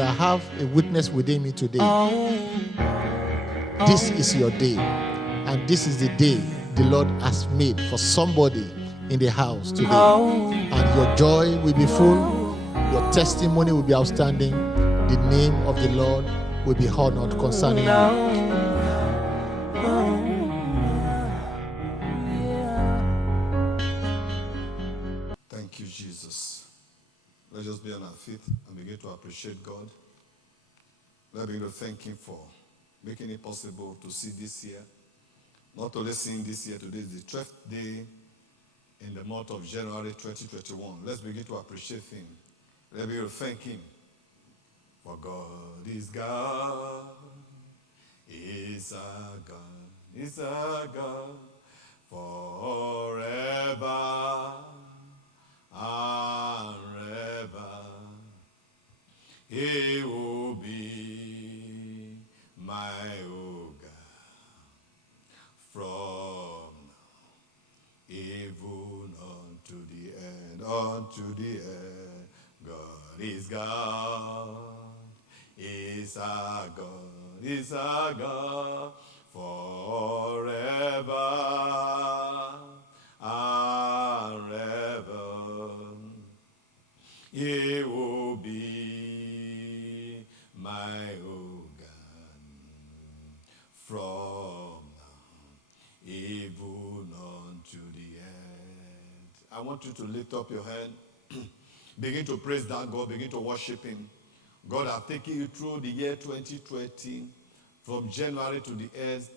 I have a witness within me today. This is your day, and this is the day the Lord has made for somebody in the house today. And your joy will be full, your testimony will be outstanding, the name of the Lord will be honored concerning you. Thank you, Jesus. Let's just be on our feet and begin to appreciate God. Let's begin to thank Him for making it possible to see this year. Not only seeing this year, today is the 12th day in the month of January 2021. Let's begin to appreciate Him. Let's begin to thank Him. For God is God, is our God, is our God, forever and ever. He will be my God from even unto the end, unto the end. God is God, is our God, is our God, forever and ever. He will be my God from now even unto the end. I want you to lift up your hand. Begin to praise that God. Begin to worship Him. God has taken you through the year 2020 from January to the end,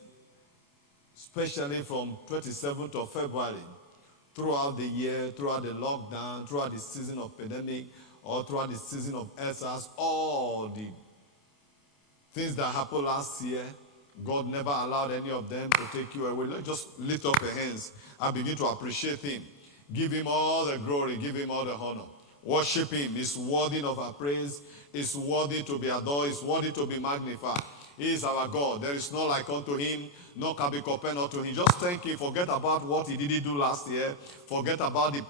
especially from 27th of February, throughout the year, throughout the lockdown, throughout the season of pandemic, or throughout the season of ESAS, all the things that happened last year, God never allowed any of them to take you away. Let's just lift up your hands and begin to appreciate Him. Give Him all the glory, give Him all the honor. Worship Him. He's worthy of our praise. He's worthy to be adored. He's worthy to be magnified. He is our God. There is none like unto Him. None can be compared unto Him. Just thank Him. Forget about what He didn't do last year. Forget about the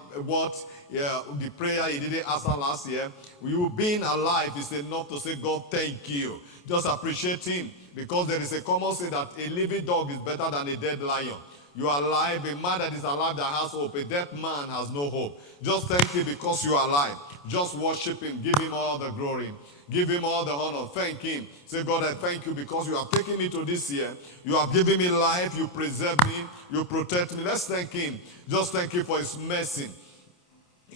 prayer He didn't answer last year. You being alive is enough to say, God, thank you. Just appreciate Him, because there is a common saying that a living dog is better than a dead lion. You are alive. A man that is alive that has hope. A dead man has no hope. Just thank Him because you are alive. Just worship Him. Give Him all the glory. Give Him all the honor. Thank Him. Say, God, I thank you because you have taken me to this year. You have given me life. You preserve me. You protect me. Let's thank Him. Just thank Him for His mercy.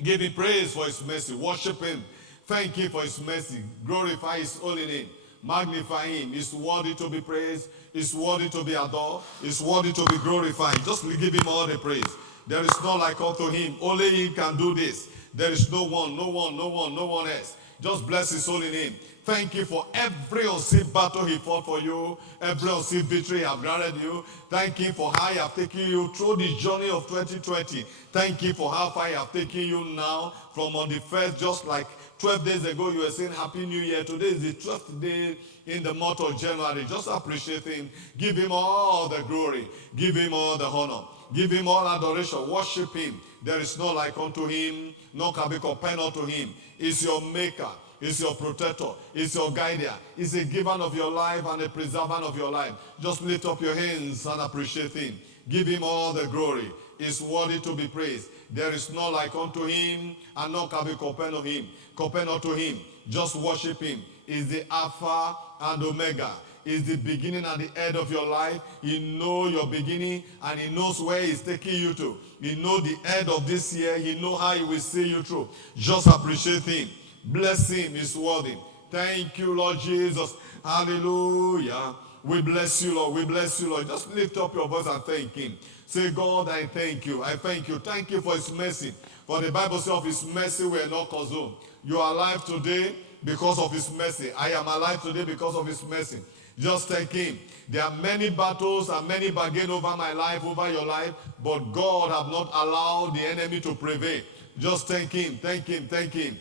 Give Him praise for His mercy. Worship Him. Thank Him for His mercy. Glorify His holy name. Magnify Him. He's worthy to be praised. He's worthy to be adored. He's worthy to be glorified. Just give Him all the praise. There is none like unto Him. Only He can do this. There is no one else. Just bless His holy name. Thank you for every unseen battle He fought for you. Every unseen victory He has granted you. Thank Him for how He has taken you through the journey of 2020. Thank you for how far He has taken you now. From on the first, just like 12 days ago, you were saying Happy New Year. Today is the 12th day in the month of January. Just appreciate Him. Give Him all the glory. Give Him all the honor. Give Him all adoration. Worship Him. There is no like unto Him. None can be compared unto Him. He's your maker. He's your protector. He's your guider. He's a giver of your life and a preserver of your life. Just lift up your hands and appreciate Him. Give Him all the glory. He's worthy to be praised. There is none like unto Him, and none can be compared to Him. Compared unto Him. Just worship Him. He's the Alpha and Omega. He's the beginning and the end of your life. He knows your beginning and He knows where He's taking you to. He knows the end of this year. He knows how He will see you through. Just appreciate Him. Bless Him. He's worthy. Thank you, Lord Jesus. Hallelujah. We bless you, Lord. We bless you, Lord. Just lift up your voice and thank Him. Say, God, I thank you. I thank you. Thank you for His mercy. For the Bible says of His mercy we are not consumed. You are alive today because of His mercy. I am alive today because of His mercy. Just thank Him. There are many battles and many bargains over my life, over your life, but God have not allowed the enemy to prevail. Just thank Him. Thank Him. Thank Him.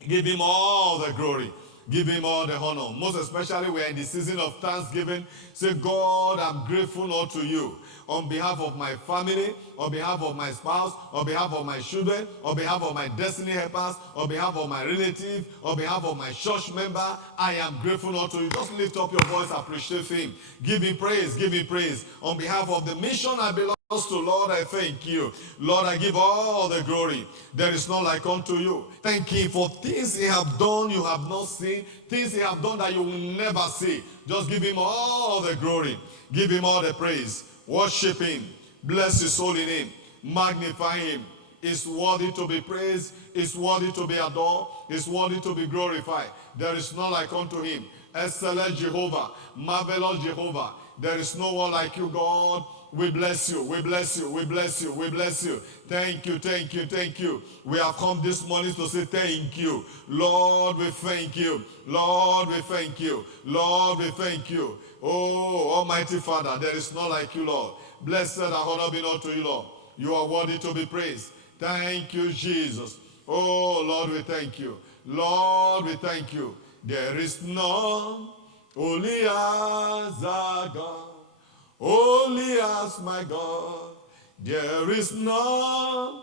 Give Him all the glory. Give him all the honor. Most especially we're in the season of Thanksgiving. Say, God, I'm grateful unto you. On behalf of my family, on behalf of my spouse, on behalf of my children, on behalf of my destiny helpers, on behalf of my relatives, on behalf of my church member, I am grateful unto you. Just lift up your voice, appreciate him. Give him praise, give him praise. On behalf of the mission I belong to, Lord, I thank you. Lord, I give all the glory. There is none like unto you. Thank you for things he have done you have not seen, things he have done that you will never see. Just give him all the glory. Give him all the praise. Worship him. Bless his holy name. Magnify him. Is worthy to be praised. Is worthy to be adored. Is worthy to be glorified. There is none like unto him. Excellent Jehovah. Marvelous Jehovah. There is no one like you, God. We bless you, we bless you, we bless you, we bless you. Thank you, thank you, thank you. We have come this morning to say thank you. Lord, we thank you. Lord, we thank you. Lord, we thank you. Oh, Almighty Father, there is none like you, Lord. Blessed and honor be unto you, Lord. You are worthy to be praised. Thank you, Jesus. Oh, Lord, we thank you. Lord, we thank you. There is none only as our God. Only as my God, there is none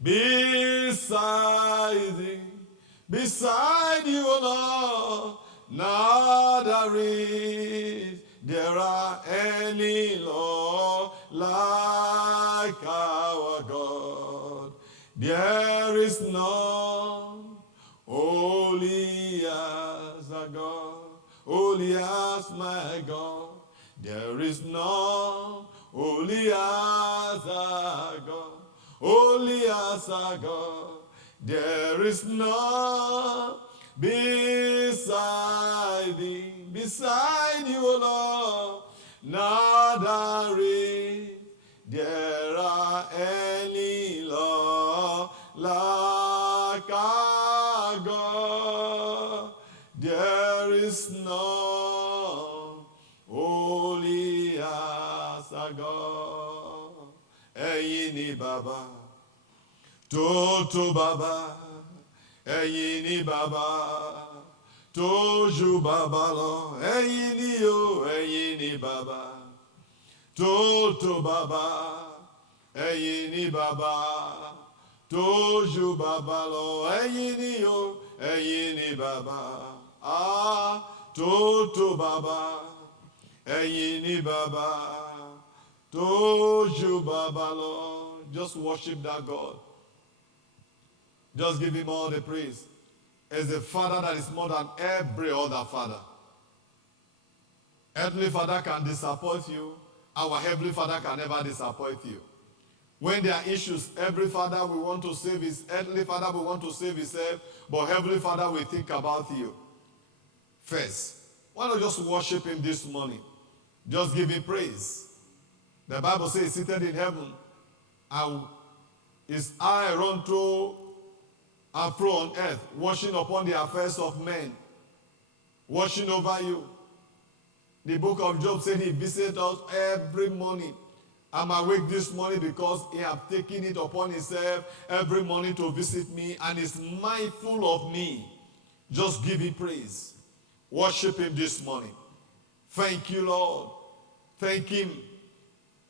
beside thee, beside you, Lord, neither is there are any, Lord, like our God. There is none, holy as our God, holy as my God. There is none holy as our God, holy as our God. There is none beside thee, beside you, O Lord. Neither is there are any, Lord, like our God. There is none holy as our God. Ẹ̀yin ni Baba, tó Baba. Ẹ̀yin ni Baba, tó jù Baba lọ. Ẹ̀yin ni o, ẹ̀yin ni Baba, tó Baba. Ẹ̀yin ni Baba, tó jù Baba lọ. Ẹ̀yin ni o, ẹ̀yin ni Baba, tó Baba. Ẹ̀yin ni Baba, tó jù Baba lọ. Just worship that God. Just give him all the praise. As a father that is more than every other father. Earthly father can disappoint you. Our heavenly father can never disappoint you. When there are issues, every father will want to save his earthly father will want to save himself, but heavenly father will think about you first. Why not just worship him this morning? Just give him praise. The Bible says he's seated in heaven, and his eye run to and fro on earth, watching upon the affairs of men, watching over you. The book of Job said he visits us every morning. I'm awake this morning because he has taken it upon himself every morning to visit me and is mindful of me. Just give him praise. Worship him this morning. Thank you, Lord. Thank him.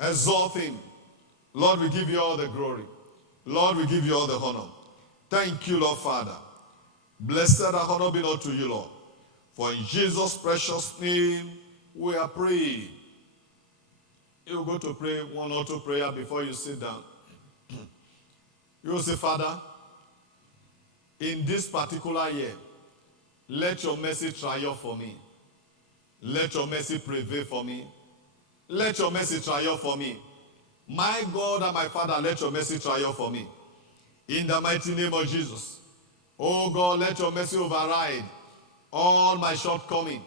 Exalt him. Lord, we give you all the glory. Lord, we give you all the honor. Thank you, Lord Father. Blessed and honor be unto you, Lord. For in Jesus' precious name we are praying. You will go to pray one or two prayers before you sit down. You will say, Father, in this particular year, let your mercy triumph for me. Let your mercy prevail for me. Let your mercy triumph for me. My God and my Father, let your mercy triumph for me. In the mighty name of Jesus. Oh God, let your mercy override all my shortcomings,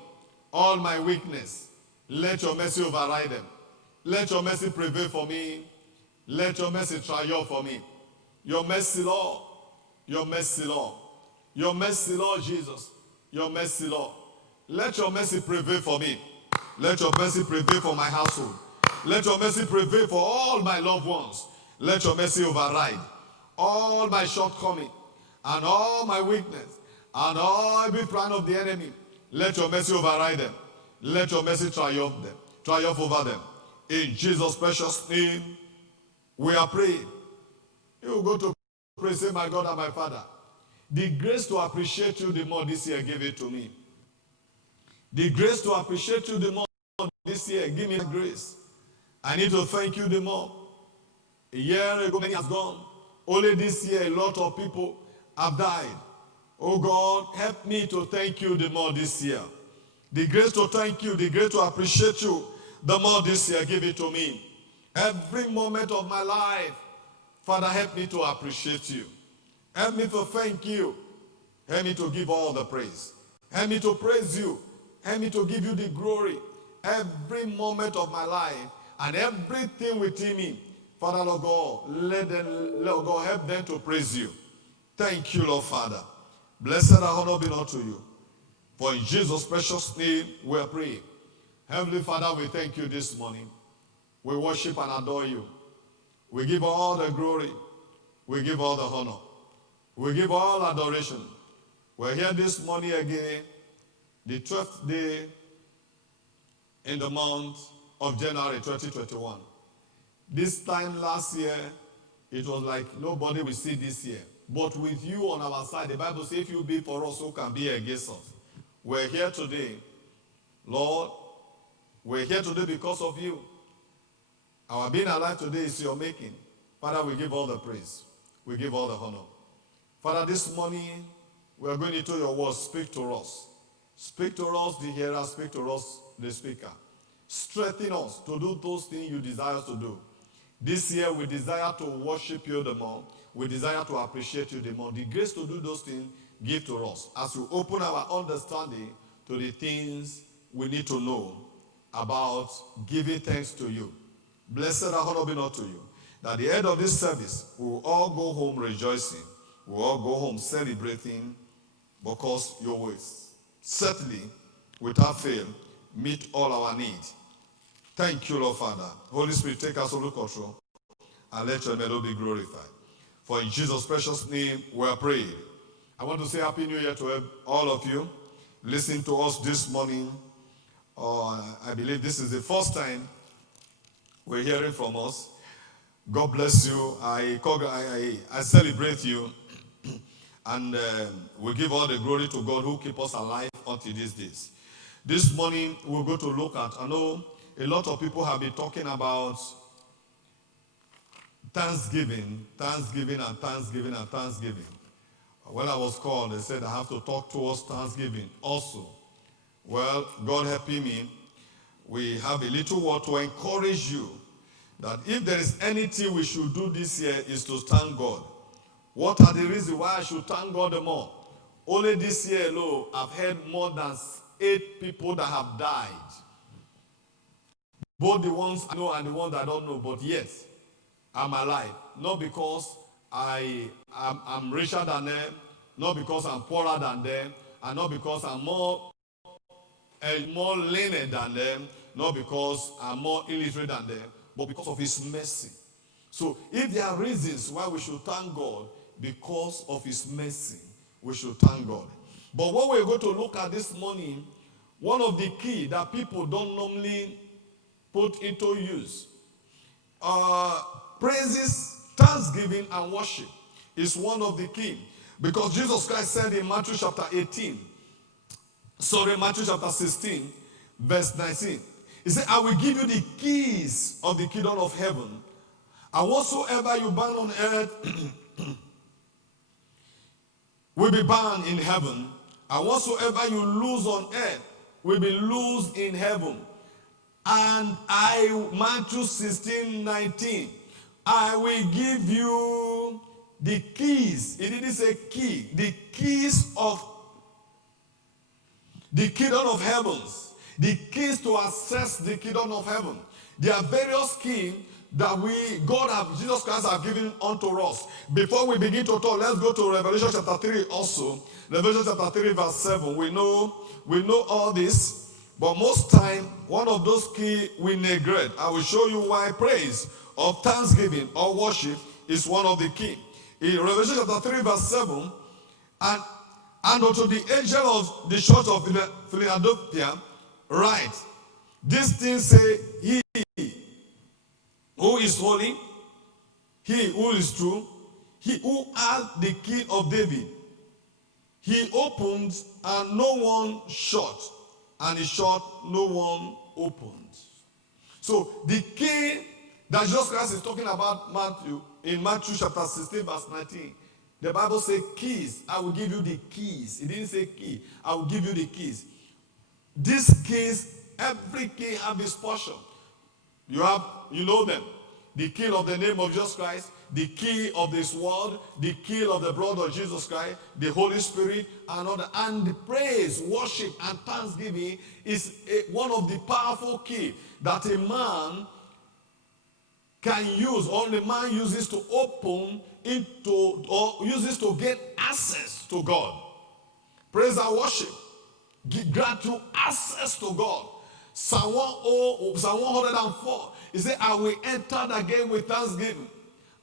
all my weakness. Let your mercy override them. Let your mercy prevail for me. Let your mercy triumph for me. Your mercy, Lord. Your mercy, Lord. Your mercy, Lord Jesus. Your mercy, Lord. Let your mercy prevail for me. Let your mercy prevail for my household. Let your mercy prevail for all my loved ones. Let your mercy override all my shortcomings and all my weakness and every plan of the enemy. Let your mercy override them. Let your mercy triumph over them. In Jesus' precious name, we are praying. You will go to pray, say, my God and my Father, the grace to appreciate you the more this year, give it to me. The grace to appreciate you the more this year, give me the grace. I need to thank you the more. A year ago, many has gone. Only this year, a lot of people have died. Oh God, help me to thank you the more this year. The grace to thank you, the grace to appreciate you the more this year, give it to me. Every moment of my life, Father, help me to appreciate you. Help me to thank you. Help me to give all the praise. Help me to praise you. Help me to give you the glory. Every moment of my life and everything within me, Father, Lord God, Lord God, help them to praise you. Thank you, Lord Father. Blessed and honor be unto you. For in Jesus' precious name we are praying. Heavenly Father, we thank you this morning. We worship and adore you. We give all the glory. We give all the honor. We give all adoration. We're here this morning again, the 12th day in the month of January 2021. This time last year, it was like nobody will see this year. But with you on our side, the Bible says, if you be for us, who can be against us? We're here today. Lord, we're here today because of you. Our being alive today is your making. Father, we give all the praise. We give all the honor. Father, this morning, we are going into your word. Speak to us. Speak to us, the hearer. Speak to us, the speaker. Strengthen us to do those things you desire to do. This year, we desire to worship you the more. We desire to appreciate you the more. The grace to do those things, give to us. As we open our understanding to the things we need to know about giving thanks to you. Blessed and honor be unto you. That at the end of this service, we will all go home rejoicing. We will all go home celebrating because your ways, certainly, without fail, meet all our needs. Thank you, Lord Father. Holy Spirit, take us over control and let your name be glorified. For in Jesus' precious name, we are praying. I want to say Happy New Year to all of you listening to us this morning. I believe this is the first time we're hearing from us. God bless you. I celebrate you. And we give all the glory to God who keep us alive until these days. This morning, we're going to look at, I know a lot of people have been talking about Thanksgiving. When I was called, they said I have to talk towards Thanksgiving also. Well, God helping me, we have a little word to encourage you that if there is anything we should do this year is to thank God. What are the reasons why I should thank God the more? Only this year alone, I've heard more than 8 people that have died. Both the ones I know and the ones I don't know, but yet I'm alive. Not because I'm richer than them, not because I'm poorer than them, and not because I'm more learned than them, not because I'm more illiterate than them, but because of his mercy. So if there are reasons why we should thank God, because of his mercy, we should thank God. But what we're going to look at this morning, one of the key that people don't normally put into use, praises, thanksgiving, and worship is one of the key. Because Jesus Christ said in Matthew chapter 16, verse 19, he said, I will give you the keys of the kingdom of heaven. And whatsoever you bind on earth will be bound in heaven. And whatsoever you loose on earth will be loosed in heaven. And Matthew 16:19, I will give you the keys. It didn't say key. The keys of the kingdom of heavens. The keys to access the kingdom of heaven. There are various keys that Jesus Christ have given unto us. Before we begin to talk, let's go to Revelation chapter 3 also. Revelation chapter 3 verse 7. We know all this, but most time, one of those keys we neglect. I will show you why praise or thanksgiving or worship is one of the key. In Revelation chapter 3 verse 7, and And unto the angel of the church of Philadelphia write, these things say he who is holy, he who is true, he who has the key of David. He opens and no one shuts, and he shut, no one opens. So the key that Jesus Christ is talking about in Matthew chapter 16 verse 19, the Bible says keys. I will give you the keys. It didn't say key. I will give you the keys. These keys, every key have its portion. You know them. The key of the name of Jesus Christ, the key of this word, the key of the blood of Jesus Christ, the Holy Spirit, and the praise, worship, and thanksgiving is one of the powerful keys that a man can use, or the man uses to open into, or uses to get access to God. Praise and worship grant you access to God. Psalm 104, he said, I will enter the gate with thanksgiving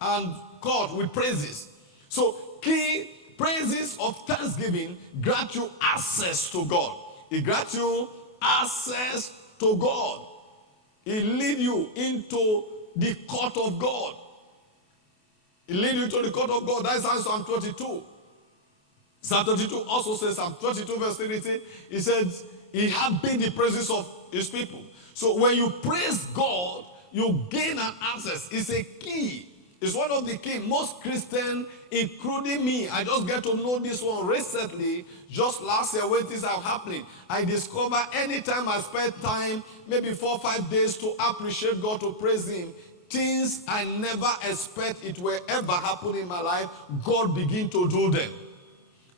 and God with praises. So key praises of thanksgiving grant you access to God. It grants you access to God. It leads you into the court of God. It leads you to the court of God. That is Psalm 22. Psalm 22 also says, Psalm 22 verse 30, it says, he has been the praises of his people. So when you praise God, you gain an access. It's a key. It's one of the keys. Most Christians, including me, I just get to know this one recently, just last year when things are happening. I discover anytime I spend time, maybe 4 or 5 days to appreciate God, to praise him, things I never expect it will ever happen in my life, God begin to do them.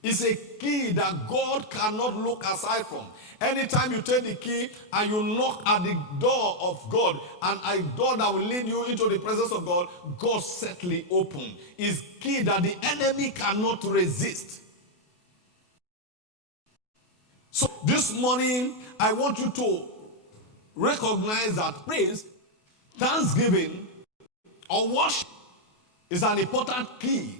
It's a key that God cannot look aside from. Anytime you take the key and you knock at the door of God, and a door that will lead you into the presence of God, God certainly open. It's key that the enemy cannot resist. So this morning, I want you to recognize that praise, thanksgiving, or worship is an important key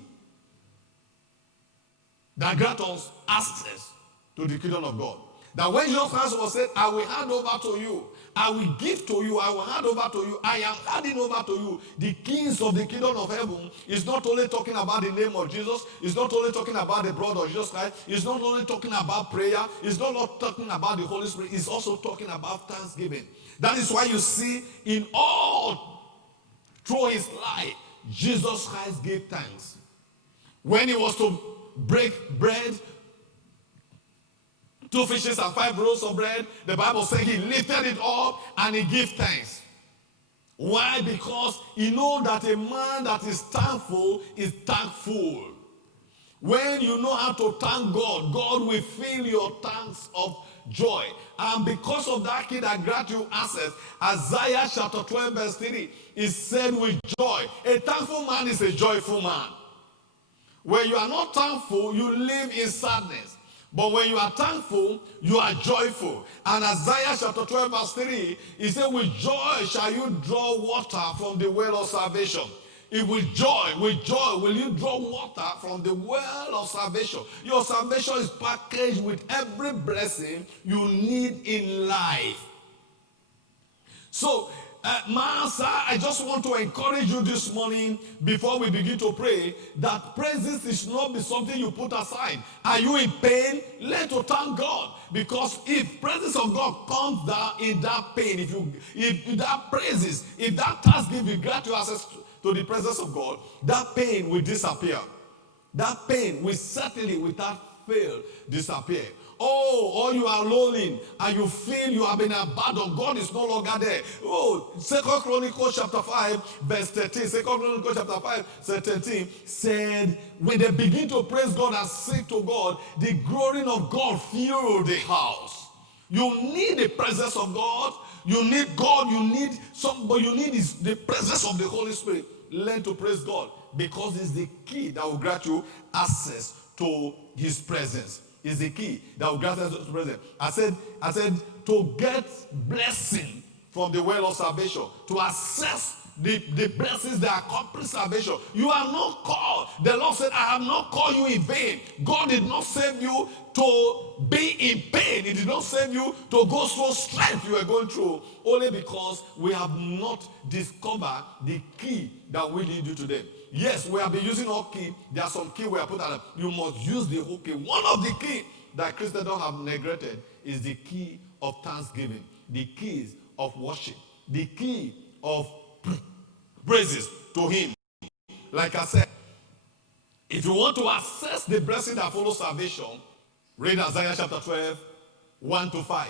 that grants us access to the kingdom of God. That when Jesus Christ was said, I will hand over to you, I will give to you, I will hand over to you, I am handing over to you the keys of the kingdom of heaven. It's not only talking about the name of Jesus, it's not only talking about the blood of Jesus Christ, it's not only talking about prayer, it's not only talking about the Holy Spirit, it's also talking about thanksgiving. That is why you see in all through his life, Jesus Christ gave thanks. When he was to break bread, 2 fishes and 5 loaves of bread, the Bible says he lifted it up and he gave thanks. Why? Because he knows that a man that is thankful is thankful. When you know how to thank God, God will fill your tanks of joy. And because of that key that grants you access, Isaiah chapter 12 verse 3 is said with joy. A thankful man is a joyful man. When you are not thankful, you live in sadness. But when you are thankful, you are joyful. And Isaiah chapter 12 verse 3, he said, with joy shall you draw water from the well of salvation. With joy will you draw water from the well of salvation. Your salvation is packaged with every blessing you need in life. So, Master, I just want to encourage you this morning before we begin to pray that praises is not be something you put aside. Are you in pain? Learn to thank God. Because if presence of God comes down in that pain, if that praises, if that thanksgiving grant you access to the presence of God, that pain will disappear. That pain will certainly, without fail, disappear. Oh, or you are lonely and you feel you have been abandoned. God is no longer there. Oh, 2 Chronicles chapter 5 verse 13. 2 Chronicles chapter 5 verse 13 said, when they begin to praise God and sing to God, the glory of God filled the house. You need the presence of God. You need God. You need somebody. You need the presence of the Holy Spirit. Learn to praise God because it's the key that will grant you access to his presence. Is the key that will grant us to present. I said to get blessing from the well of salvation, to access the blessings that accompany salvation. You are not called. The Lord said, I have not called you in vain. God did not save you to be in pain. He did not save you to go through strife you are going through, only because we have not discovered the key that will lead you to them. Yes, we have been using all key. There are some key we have put at. You must use the whole key. One of the key that Christians don't have neglected is the key of thanksgiving, the keys of worship, the key of praises to Him. Like I said, if you want to access the blessing that follows salvation, read Isaiah chapter 12, 1 to 5.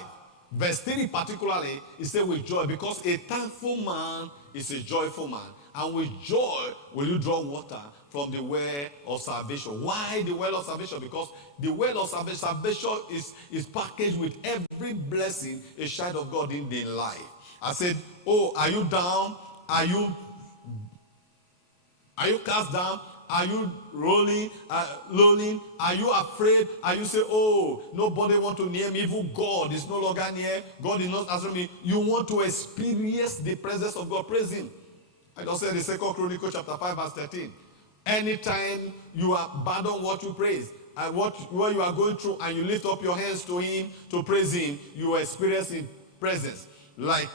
Verse 3 particularly, it says with joy, because a thankful man is a joyful man. And with joy will you draw water from the well of salvation. Why the well of salvation? Because the well of salvation is packaged with every blessing a child of God in their life. I said, oh, are you down? Are you cast down? Are you rolling, lonely? Are you afraid? Are you say, oh, nobody want to near me? Even God is no longer near. God is not answering me. You want to experience the presence of God. Praise Him. I just said in 2 Chronicles chapter 5 verse 13. Anytime you abandon what you praise, and what you are going through, and you lift up your hands to Him to praise Him, you will experience His presence. Like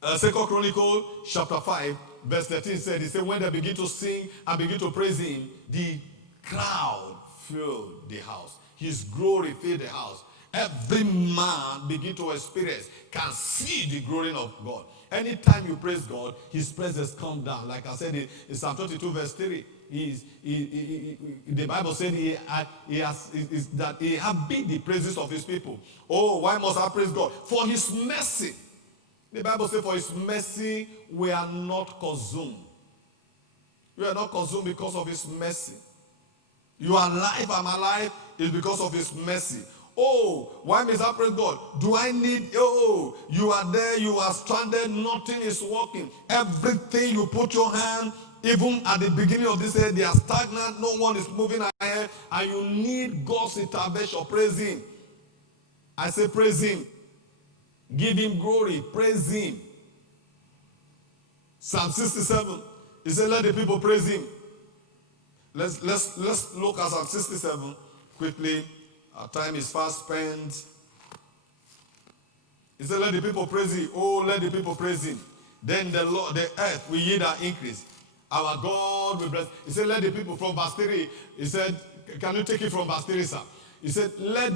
2 Chronicles chapter 5 verse 13 said, He said, when they begin to sing and begin to praise Him, the crowd filled the house. His glory filled the house. Every man begin to experience, can see the glory of God. Anytime you praise God, His presence comes down. Like I said in Psalm 22 verse 3, the Bible said He has been the praises of His people. Oh, why must I praise God? For His mercy. The Bible says, for His mercy we are not consumed. We are not consumed because of His mercy. You are alive, I'm alive, is because of His mercy. Oh, why must I praise God? Do I need, oh, you are there, you are stranded, nothing is working. Everything you put your hand, even at the beginning of this year, they are stagnant, no one is moving ahead, and you need God's intervention. Praise Him. I say praise Him. Give Him glory. Praise Him. Psalm 67. He said, let the people praise Him. Let's look at Psalm 67 quickly. Our time is fast spent. He said, let the people praise Him. Oh, let the people praise Him. Then the Lord, the earth will yield our increase. Our God will bless. He said, let the people, from verse 3. He said, can you take it from verse 3, sir? He said, let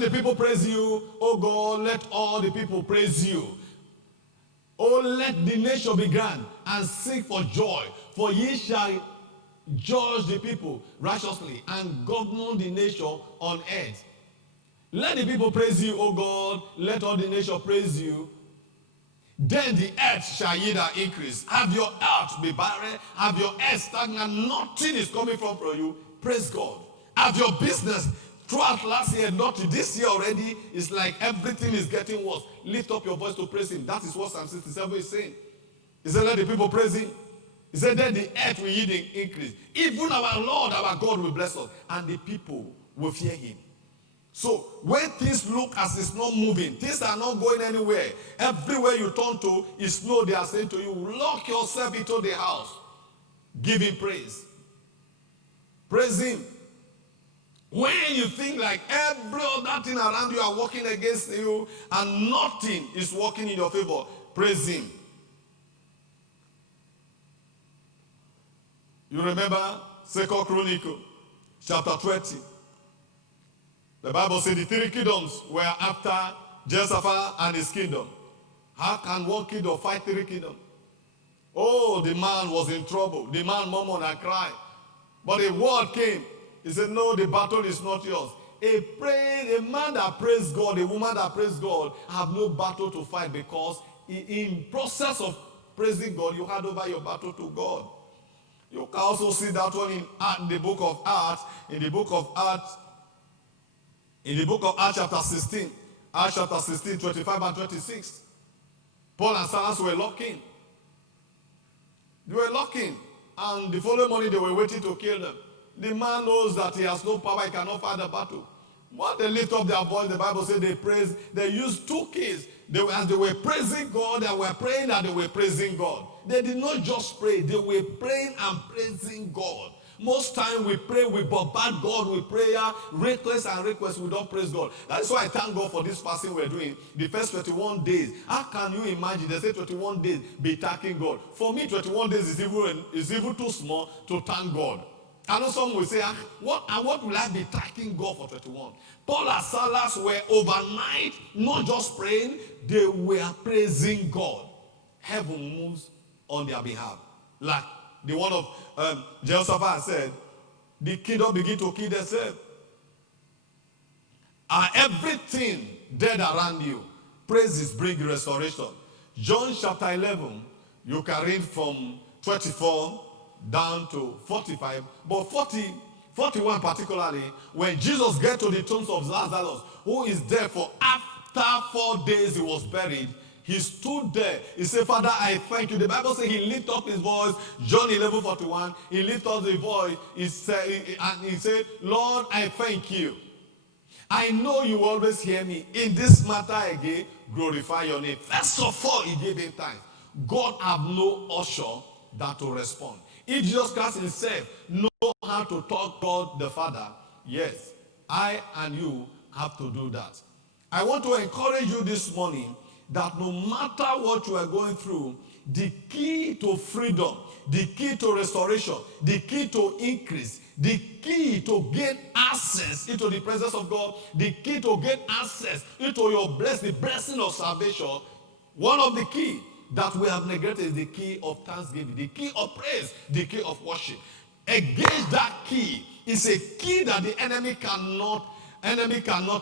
the people praise you. Oh God, let all the people praise you. Oh, let the nation be grand and sing for joy. For ye shall judge the people righteously and govern the nation on earth. Let the people praise you, O God. Let all the nation praise you. Then the earth shall yield her increase. Have your earth be barren. Have your earth stagnant. Nothing is coming from you. Praise God. Have your business throughout last year, not this year already. It's like everything is getting worse. Lift up your voice to praise Him. That is what Psalm 67 is saying. He said, let the people praise Him. He said, then the earth will yield increase. Even our Lord, our God will bless us. And the people will fear Him. So when things look as it's not moving, things are not going anywhere, everywhere you turn to is no, they are saying to you, lock yourself into the house. Give Him praise. Praise Him. When you think like every other thing around you are working against you and nothing is working in your favor, praise Him. You remember 2 Chronicles chapter 20. The Bible said the three kingdoms were after Jehoshaphat and his kingdom. How can one kingdom fight three kingdoms? Oh, the man was in trouble. The man murmured and cried. But a word came. He said, no, the battle is not yours. A man that praised God, a woman that praised God, have no battle to fight, because in process of praising God, you hand over your battle to God. You can also see that one in the book of Acts. In the book of Acts chapter 16. Acts chapter 16, 25 and 26. Paul and Silas were locking. They were locking. And the following morning they were waiting to kill them. The man knows that he has no power, he cannot fight the battle. When they lift up their voice, the Bible says they used two keys. As they were praising God, they were praying and they were praising God. They did not just pray, they were praying and praising God. Most time we pray, we bombard God with prayer, requests and requests, we don't praise God. That's why I thank God for this fasting we're doing. The first 21 days. How can you imagine? They say 21 days, be thanking God. For me, 21 days is even too small to thank God. I know some will say, what will I be thanking God for 21? Paul and Silas were overnight, not just praying, they were praising God. Heaven moves on their behalf. Like the one of Jehoshaphat said, the kingdom begin to kill themselves. Everything dead around you, praises bring restoration. John chapter 11, you can read from 24 down to 45, but 41 particularly, when Jesus get to the tombs of Lazarus, who is there for after 4 days he was buried, he stood there. He said, Father, I thank you. The Bible says he lifted up his voice. John 11:41, he lifted up the voice. He said, Lord, I thank you. I know you always hear me. In this matter again, glorify your name. First of all, he gave him thanks. God have no usher that to respond. If Jesus Christ himself know how to talk God the Father, yes, I and you have to do that. I want to encourage you this morning that no matter what you are going through, the key to freedom, the key to restoration, the key to increase, the key to gain access into the presence of God, the key to gain access into your the blessing of salvation, one of the key that we have neglected is the key of thanksgiving, the key of praise, the key of worship. Against that key is a key that the enemy cannot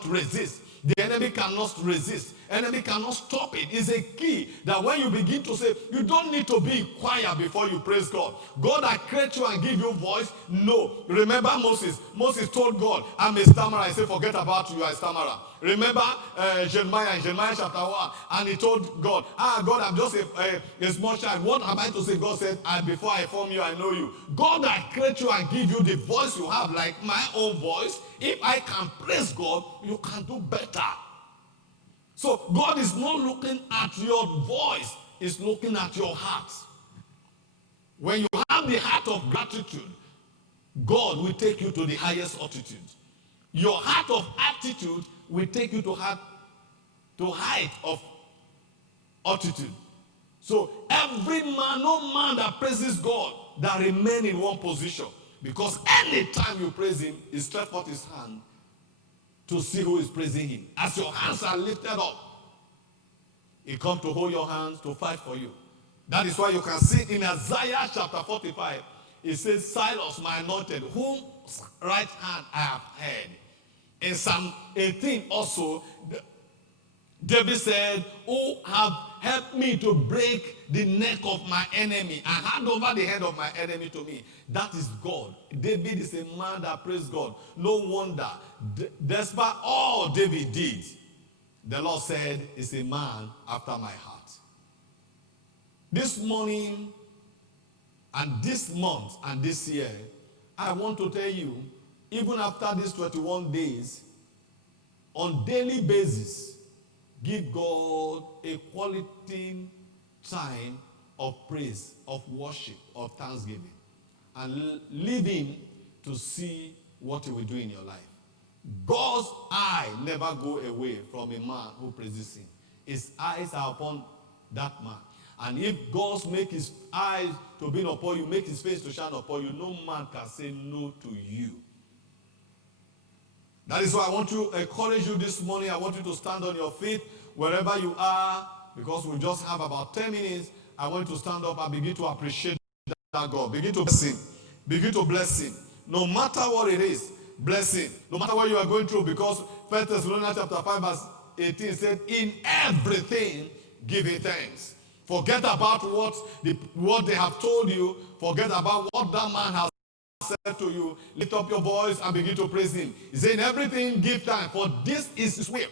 resist. The enemy cannot resist. Enemy cannot stop it. It's a key that when you begin to say, you don't need to be in choir before you praise God. God that created you and give you voice. No. Remember Moses. Moses told God, I'm a stammerer. I said, forget about you are a stammerer. Remember Jeremiah in Jeremiah chapter 1. And he told God, God, I'm just a small child. What am I to say? God said, before I form you, I know you. God that created you and give you the voice you have, like my own voice. If I can praise God, you can do better. So God is not looking at your voice, he's looking at your heart. When you have the heart of gratitude, God will take you to the highest altitude. Your heart of attitude will take you to height of altitude. So every man, no man that praises God that remain in one position. Because anytime you praise him, he stretches forth his hand to see who is praising him. As your hands are lifted up, he comes to hold your hands to fight for you. That is why you can see in Isaiah chapter 45, it says, Silas, my anointed, whom right hand I have heard. In Psalm 18 also, David said, who have helped me to break the neck of my enemy and hand over the head of my enemy to me. That is God. David is a man that praised God. No wonder, despite all David did, the Lord said, is a man after my heart. This morning and this month and this year, I want to tell you, even after these 21 days, on daily basis, give God a quality time of praise, of worship, of thanksgiving. And leave him to see what he will do in your life. God's eye never go away from a man who praises him. His eyes are upon that man. And if God make his eyes to be upon you, make his face to shine upon you, no man can say no to you. That is why I want to encourage you this morning. I want you to stand on your feet wherever you are, because we just have about 10 minutes. I want you to stand up and begin to appreciate that God. Begin to bless him. Begin to bless him. No matter what it is, bless him. No matter what you are going through, because 1 Thessalonians chapter 5 verse 18 said, in everything give him thanks. Forget about what they have told you. Forget about what that man has said to you. Lift up your voice and begin to praise him. He said, in everything give thanks, for this is his will.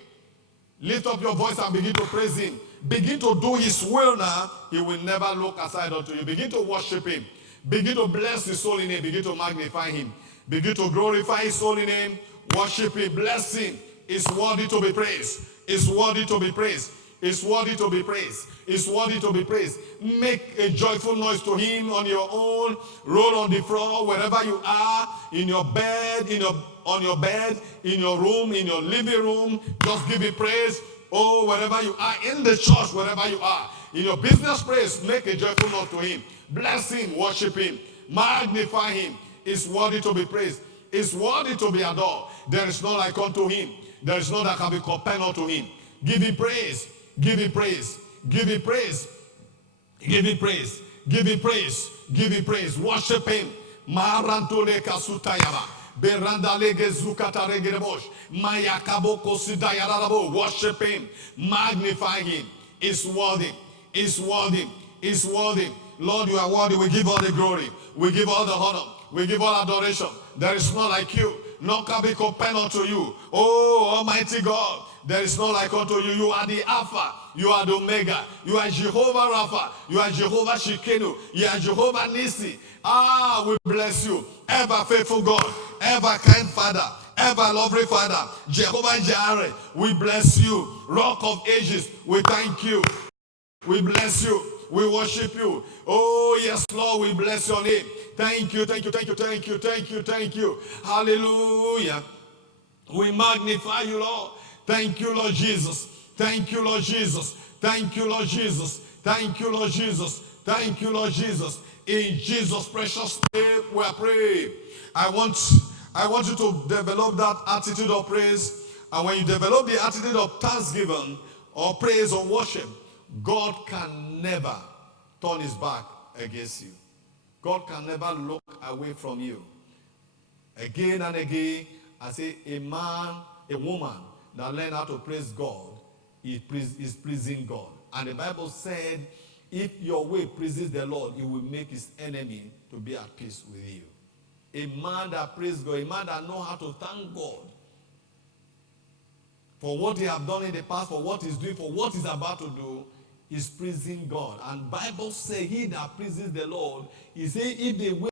Lift up your voice and begin to praise him. Begin to do his will now. He will never look aside unto you. Begin to worship him. Begin to bless his holy name. Begin to magnify him. Begin to glorify his holy name. Worship him. Bless him. Is worthy to be praised. Is worthy to be praised. Is worthy to be praised. Is worthy to be praised. Make a joyful noise to him on your own. Roll on the floor wherever you are, in your bed, on your bed, in your room, in your living room. Just give him praise. Oh, wherever you are, in the church, wherever you are, in your business place, make a joyful noise to him. Bless him, worship him, magnify him. Is worthy to be praised. Is worthy to be adored. There is none like unto him. There is none that can be compared unto him. Give him praise. Give him praise. Give him praise. Give him praise. Give him praise. Give him praise. Worship him. Marantole kasutayaba. Berandalege zukata regerebosh. Mayakaboko sidayarabo. Worship him. Magnify him. Is worthy. Is worthy. Is worthy. Lord, you are worthy. We give all the glory. We give all the honor. We give all adoration. There is none like you. None can be compared unto you. Oh, Almighty God. There is none like unto you. You are the Alpha. You are the Omega. You are Jehovah Rapha. You are Jehovah Shikenu. You are Jehovah Nisi. Ah, we bless you. Ever faithful God. Ever kind Father. Ever lovely Father. Jehovah Jireh. We bless you. Rock of Ages. We thank you. We bless you. We worship you. Oh, yes, Lord, we bless your name. Thank you, thank you, thank you, thank you, thank you, thank you. Hallelujah. We magnify you, Lord. Thank you, Lord Jesus. Thank you, Lord Jesus. Thank you, Lord Jesus. Thank you, Lord Jesus. Thank you, Lord Jesus. In Jesus' precious name, we are praying. I want you to develop that attitude of praise. And when you develop the attitude of thanksgiving or praise or worship, God can never turn his back against you. God can never look away from you. Again and again, I say a man, a woman that learn how to praise God is pleasing God. And the Bible said, if your way pleases the Lord, he will make his enemy to be at peace with you. A man that praises God, a man that knows how to thank God for what he has done in the past, for what he's doing, for what he's about to do, is pleasing God. And Bible says he that pleases the Lord, he says if the way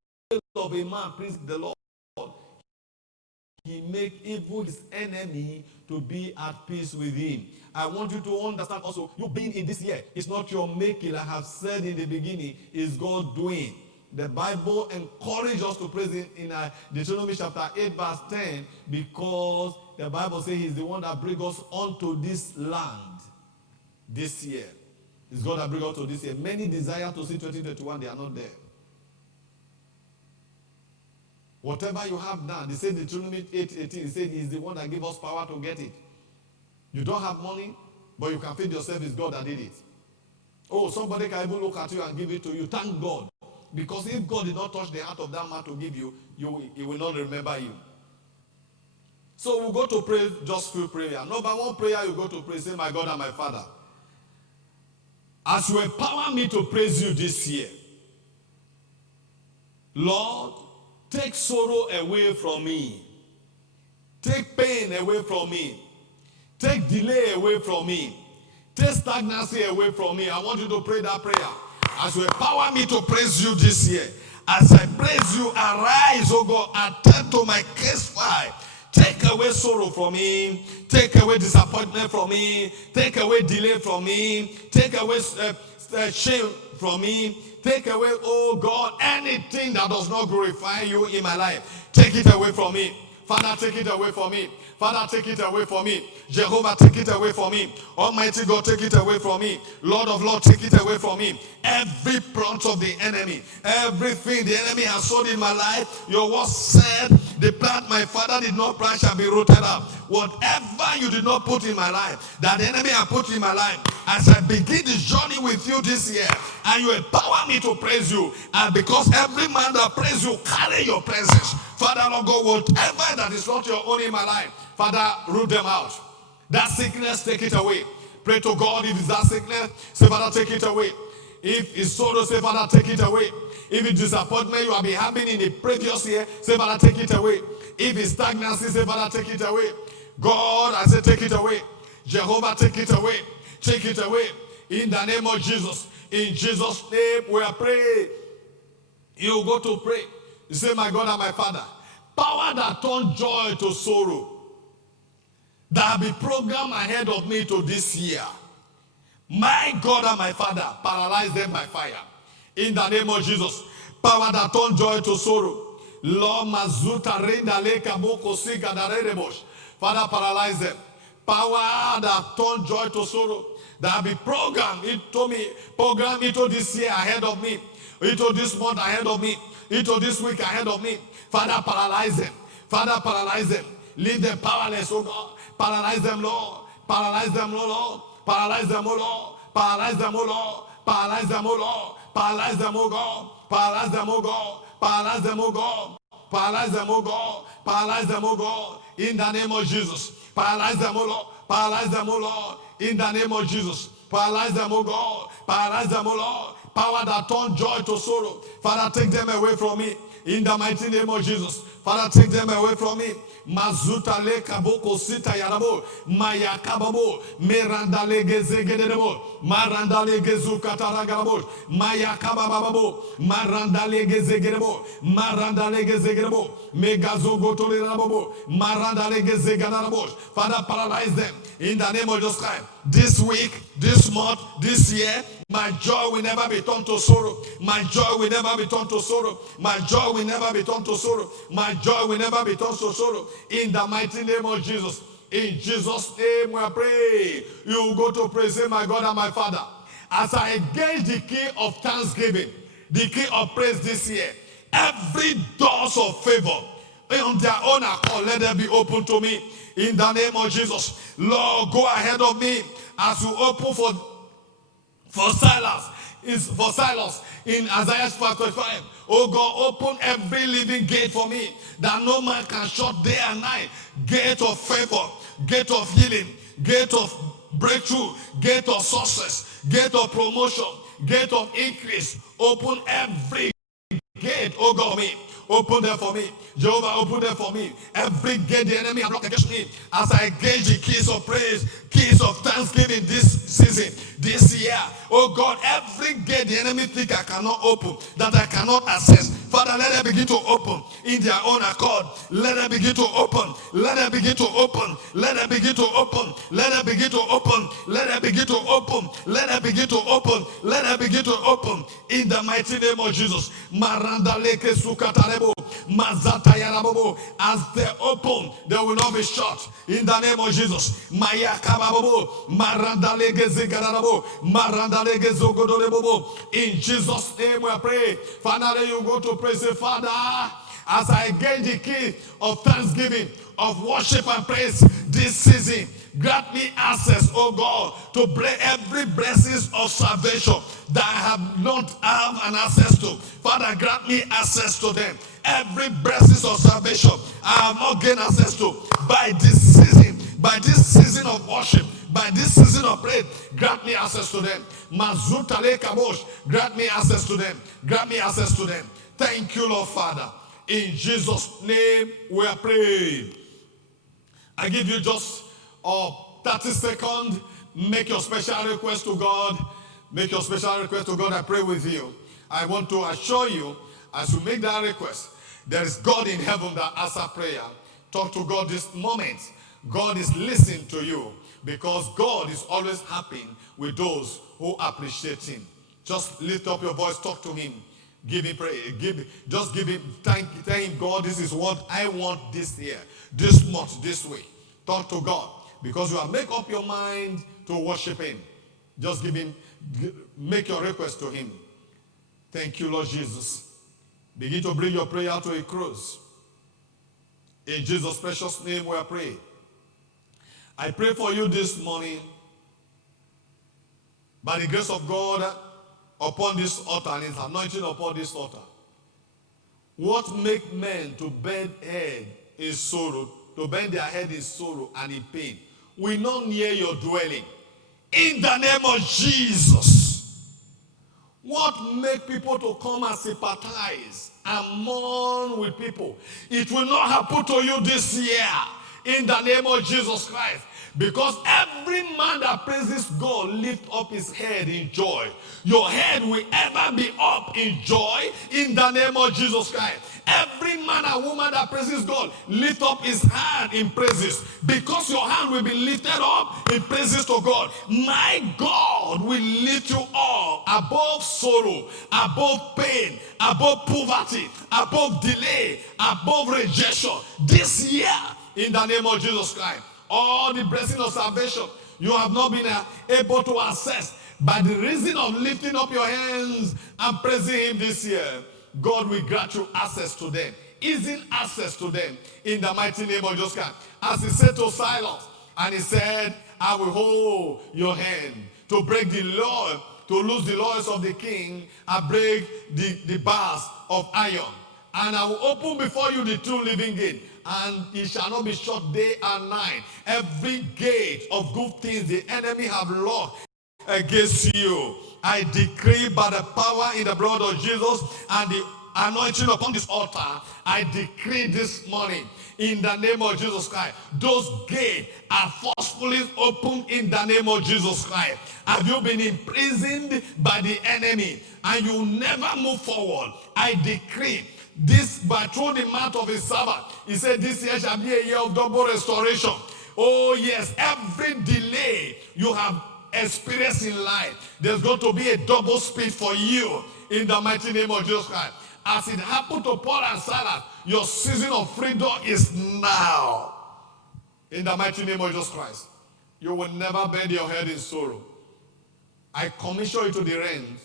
of a man pleases the Lord, he make even his enemy to be at peace with him. I want you to understand also, you being in this year, it's not your making. Like I have said in the beginning, it's God doing. The Bible encourages us to praise him in Deuteronomy chapter 8 verse 10, because the Bible says he's the one that brings us onto this land this year. It's God that brings us to this year. Many desire to see 2021, they are not there. Whatever you have now, they say Deuteronomy 8:18, he said he's the one that gives us power to get it. You don't have money, but you can feed yourself. It's God that did it. Oh, somebody can even look at you and give it to you. Thank God. Because if God did not touch the heart of that man to give you, he will not remember you. So we'll go to pray just few prayer. Number one prayer, you go to pray, say, my God and my Father, as you empower me to praise you this year, Lord, take sorrow away from me. Take pain away from me. Take delay away from me. Take stagnancy away from me. I want you to pray that prayer. As you empower me to praise you this year, as I praise you, arise, O God, attend to my case file. Take away sorrow from me. Take away disappointment from me. Take away delay from me. Take away shame from me. Take away, oh God, anything that does not glorify you in my life. Take it away from me. Father, take it away from me. Father, take it away from me. Jehovah, take it away from me. Almighty God, take it away from me. Lord of Lords, take it away from me. Every plot of the enemy, everything the enemy has sown in my life, your word said, the plant my father did not plant shall be rooted up. Whatever you did not put in my life, that the enemy has put in my life, as I begin this journey with you this year, and you empower me to praise you, and because every man that praise you carry your presence, Father, Lord God, whatever that is not your own in my life, Father, root them out. That sickness, take it away. Pray to God. If it's that sickness, say, Father, take it away. If it's sorrow, say, Father, take it away. If it's disappointment you have been having in the previous year, say, Father, take it away. If it's stagnancy, say, Father, take it away. God, I say, take it away. Jehovah, take it away. Take it away. In the name of Jesus. In Jesus' name, we are praying. You go to pray. You say, my God and my Father, power that turns joy to sorrow. that be programmed ahead of me to this year. My God and my Father, paralyze them by fire. In the name of Jesus. Power that turn joy to sorrow. Lord, Mazuta Renda Leka Boko Sika Darebosh. Father, paralyze them. Power that turn joy to sorrow. That be programmed into me, programmed into this year ahead of me, into this month ahead of me, into this week ahead of me. Father, paralyze them. Father, paralyze them. Leave them powerless, oh God. Paralyze them, Lord. Paralyze them, Lord. Paralyze them, O Lord. Paralyze them, O Lord. Paralyze them, O Lord. Paralyze them, O God. Paralyze them, O God. Paralyze them, O God. Paralyze them, O God. Paralyze them, O God. In the name of Jesus. Paralyze them, O Lord. Paralyze them, O Lord. In the name of Jesus. Paralyze them, O God. Paralyze them, O Lord. Power that turn joy to sorrow. Father, take them away from me. In the mighty name of Jesus. Father, take them away from me. Mazuta le kaboko sita yarabo. Maya kababo. Meranda le gezegedebo. Maranda le gezukataragarabo. Maya kabababo. Maranda le gezegedebo. Maranda le gezegedebo. Megazogoto le rabo. Maranda le gezegadarabo. Father, paralyze them. In the name of Jesus Christ. This week, this month, this year, my joy will never be turned to sorrow. My joy will never be turned to sorrow. My joy will never be turned to sorrow. My joy will never be turned to sorrow. In the mighty name of Jesus. In Jesus' name we pray. You will go to praise him, my God and my Father. As I engage the key of thanksgiving, the key of praise this year, every doors of favor on their own accord, let them be open to me. In the name of Jesus. Lord, go ahead of me as you open for Silas in Isaiah 5:25. Oh God, open every living gate for me that no man can shut day and night. Gate of favor, gate of healing, gate of breakthrough, gate of success, gate of promotion, gate of increase. Open every gate, oh God, me. Open them for me. Jehovah, open them for me. Every gate the enemy has blocked against me. As I engage the keys of praise, keys of thanksgiving this season, this year. Oh God, every gate the enemy think I cannot open, that I cannot access. Father, let them begin to open in their own accord. Let them begin to open. Let them begin to open. Let them begin to open. Let them begin to open. Let them begin to open. Let them begin to open. Let them begin to open. In the mighty name of Jesus. Maranda leke sukatarebo. Mazata yarabo. As they open, they will not be shut. In the name of Jesus. Maya kababo. Maranda leke zigarabo. Maranda leke zogodolebo. In Jesus' name we pray. Finally, you go to praise the Father. As I gain the key of thanksgiving, of worship and praise this season, grant me access, oh God, to break every blessings of salvation that I have not have an access to. Father, grant me access to them. Every blessings of salvation I have not gained access to by this season of worship, by this season of praise, grant me access to them. Mazutale Kabosh, grant me access to them. Grant me access to them. Thank you, Lord Father. In Jesus' name we are praying. I give you just 30 seconds. Make your special request to God. Make your special request to God. I pray with you. I want to assure you, as you make that request, there is God in heaven that answers prayer. Talk to God this moment. God is listening to you because God is always happy with those who appreciate him. Just lift up your voice, talk to him. Give him praise. Just give him, thank him, God, this is what I want this year, this month, this week. Talk to God. Because you have made up your mind to worship him. Just make your request to him. Thank you, Lord Jesus. Begin to bring your prayer to a close. In Jesus' precious name we are praying. I pray for you this morning, by the grace of God, upon this altar and his anointing upon this altar. What make men to bend head in sorrow, to bend their head in sorrow and in pain, will not near your dwelling. In the name of Jesus. What make people to come and sympathize and mourn with people? It will not happen to you this year. In the name of Jesus Christ. Because every man that praises God lift up his head in joy. Your head will ever be up in joy in the name of Jesus Christ. Every man and woman that praises God, lift up his hand in praises, because your hand will be lifted up in praises to God. My God will lift you up above sorrow, above pain, above poverty, above delay, above rejection. This year, in the name of Jesus Christ, all the blessings of salvation you have not been able to access by the reason of lifting up your hands and praising him this year, God will grant you access to them, easy access to them, in the mighty name of Jesus Christ. As he said to Silas, and he said, I will hold your hand to break the law, to loose the laws of the king, and break the bars of iron. And I will open before you the true living gate, and it shall not be shut day and night. Every gate of good things the enemy have locked against you, I decree by the power in the blood of Jesus and the anointing upon this altar, I decree this morning in the name of Jesus Christ, those gates are forcefully opened in the name of Jesus Christ. Have you been imprisoned by the enemy and you never move forward? I decree this by through the mouth of his servant. He said this year shall be a year of double restoration. Oh yes, every delay you have experienced in life, there's going to be a double speed for you in the mighty name of Jesus Christ. As it happened to Paul and Silas, your season of freedom is now. In the mighty name of Jesus Christ. You will never bend your head in sorrow. I commission you to the realms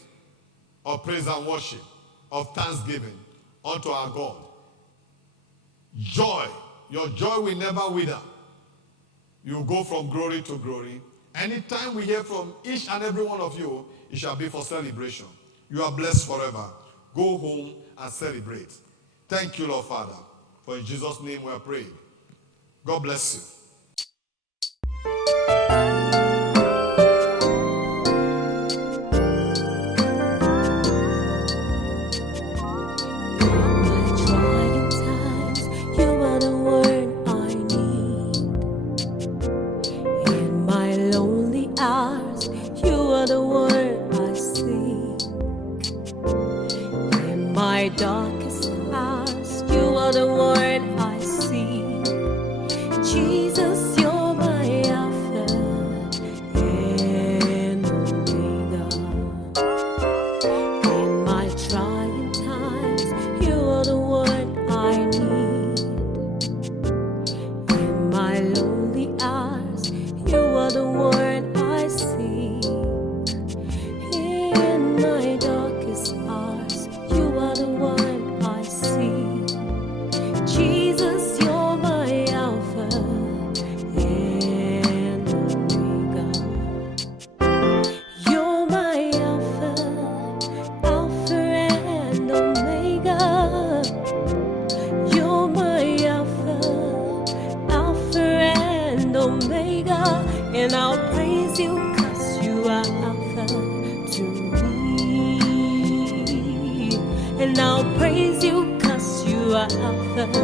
of praise and worship, of thanksgiving unto our God. Joy. Your joy will never wither. You go from glory to glory. Anytime we hear from each and every one of you, it shall be for celebration. You are blessed forever. Go home and celebrate. Thank you, Lord Father. For in Jesus' name we are praying. God bless you. Darkest hours, you are the one I see. Jesus, you're my Alpha and Omega. In my trying times, you are the one I need. In my lonely hours, you are the one I see. In my darkest hours, you are the one I see. Jesus, you're my Alpha and Omega. You're my Alpha, Alpha and Omega. You're my Alpha, Alpha and Omega. And I'll praise you 'cause you are Alpha to me. And I'll praise you 'cause you are Alpha